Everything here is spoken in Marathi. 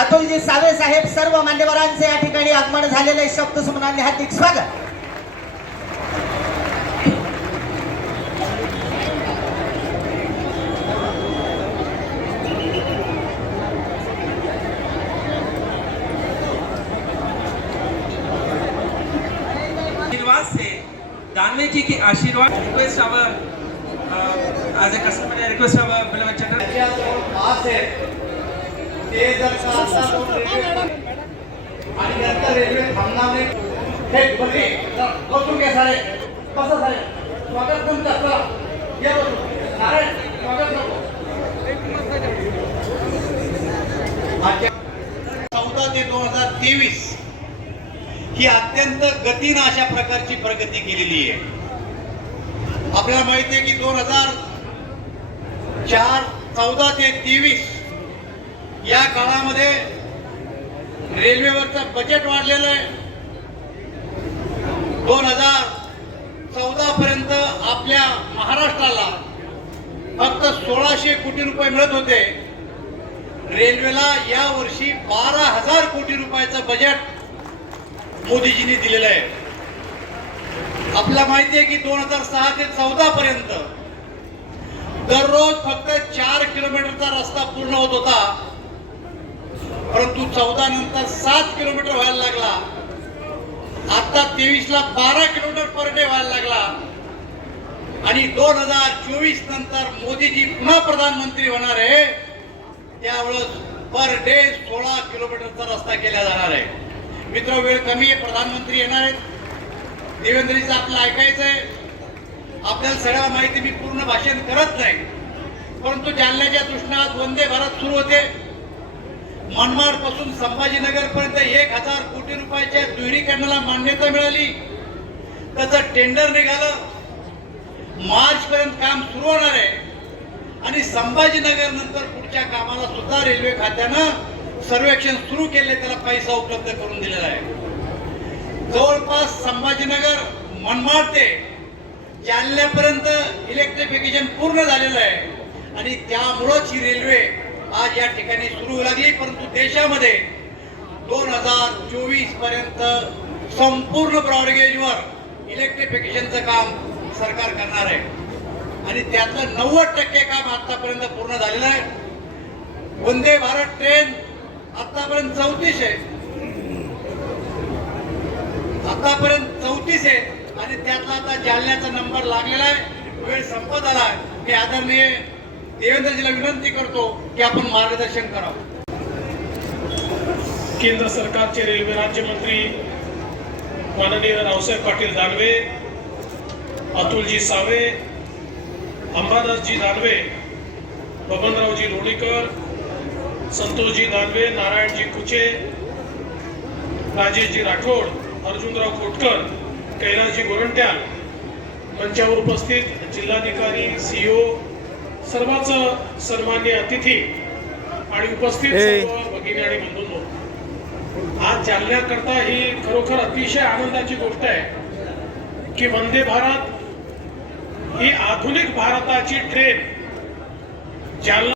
अतुलजी सावे साहेब सर्व मान्यवरांचे या ठिकाणी आगमन झालेले शब्द सुमनांनी हार्दिक स्वागत. आशीर्वाद से दानवे जी की आशीर्वाद request our uh, as a customer I request our beloved channel त्याच्याजवळ पास आहे ते जर का आणि नंतर रेल्वे थांबणार नाही हे बघे बसून घ्या सारे कसं सारे स्वागत तुमचं चला या बसून नारायण स्वागत नको चौदा ते दोन हजार तेवीस ही अत्यंत गतीनं अशा प्रकारची प्रगती केलेली आहे. आपल्याला माहिती आहे की दोन हजार चार चौदा ते तेवीस या काळामध्ये रेल्वेवरचं बजेट वाढलेलं आहे. दोन हजार चौदा पर्यंत आपल्या महाराष्ट्राला फक्त सोळाशे कोटी रुपये मिळत होते. रेल्वेला या वर्षी बारा हजार कोटी रुपयाचं बजेट मोदीजींनी दिलेलं आहे. आपल्याला माहिती आहे की दोन हजार सहा ते चौदा पर्यंत दररोज फक्त चार किलोमीटरचा रस्ता पूर्ण होत होता. परंतु चौदा नंतर सात किलोमीटर व्हायला लागला. आता तेवीस ला बारा किलोमीटर पर डे व्हायला लागला. आणि दोन हजार चोवीस नंतर मोदीजी पुन्हा प्रधानमंत्री होणार आहे. त्यावेळेस पर डे सोळा किलोमीटरचा रस्ता केला जाणार आहे. मित्र वेळ कमी आहे प्रधानमंत्री येणार आहेत. देवेंद्रजीचं आपलं ऐकायचं आहे. आपल्याला सगळ्याला माहिती मी पूर्ण भाषण करत नाही. परंतु जालन्याच्या दृष्टीनं वंदे भारत सुरू होते. मनमाडपासून संभाजीनगर पर्यंत एक हजार कोटी रुपयाच्या दुहेरीकरणाला मान्यता मिळाली. त्याचं टेंडर निघालं. मार्च पर्यंत काम सुरू होणार आहे. आणि संभाजीनगर नंतर पुढच्या कामाला सुद्धा रेल्वे खात्यानं सर्वेक्षण सुरू केले त्याला पैसा उपलब्ध करून दिलेला आहे. जवळपास संभाजीनगर मनमाड ते जालन्यापर्यंत इलेक्ट्रिफिकेशन पूर्ण झालेलं आहे. आणि त्यामुळंच ही रेल्वे आज या ठिकाणी सुरू होऊ लागली परंतु देशामध्ये दोन हजार चोवीसपर्यंत संपूर्ण ब्रॉडगेजवर इलेक्ट्रिफिकेशनचं काम सरकार करणार आहे. आणि त्यातलं नव्वद टक्के काम आतापर्यंत पूर्ण झालेलं आहे. वंदे भारत ट्रेन आतापर्यंत चौतीस आहे. आतापर्यंत चौतीस आहे. आणि त्यातला आता जालन्याचा नंबर लागलेला आहे. वेळ संपत आला आहे. मी आदरणीय देवेंद्रजीला विनंती करतो की आपण मार्गदर्शन करावं. केंद्र सरकारचे रेल्वे राज्यमंत्री माननीय रावसाहेब पाटील दानवे अतुलजी सावे अंबादासजी दानवे बबनरावजी लोणीकर संतोषजी दानवे नारायणजी कुचे राजेशजी राठोड अर्जुनराव कोटकर कैलासजी गोरंट्याल मंचावर उपस्थित जिल्हाधिकारी सीओ सर्वच सन्मान्य अतिथी आणि उपस्थित सर्व भगिनी आणि बंधूंनो आज जालन्याकरता ही खरोखर अतिशय आनंदाची गोष्ट आहे की वंदे भारत ही आधुनिक भारताची ट्रेन जालना